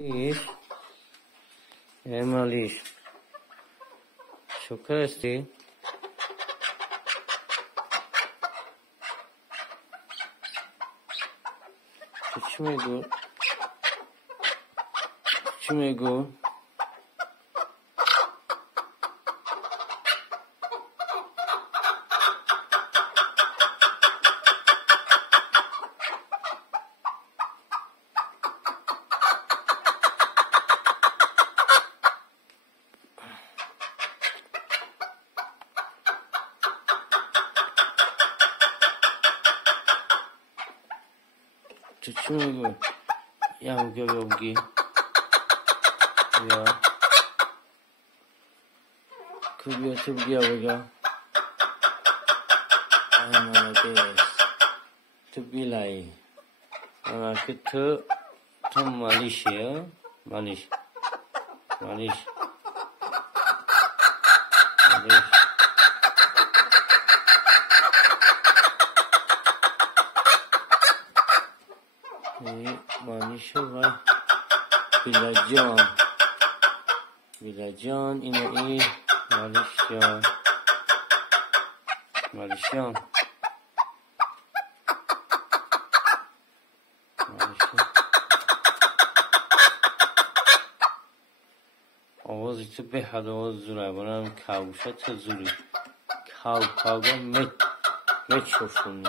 malиш, malиш. شکر هستی؟ چی میگو؟ چی میگو؟ چی میگو؟ یمگی یا کبیا تو بیا بگا مالکس تو بیلایی که تو مالیشی مالیش مالیش مالیش مالشو و بیلا جان اینه ای مالشیان آوازی تو به حد آواز زوره برم کاوشه تو زوری کاوگه مت شفتونی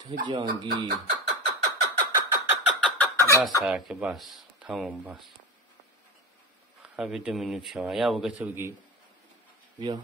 تو جانگی بس که بس تمام بس خب 2 minut شما یا بگه تو بگی بیا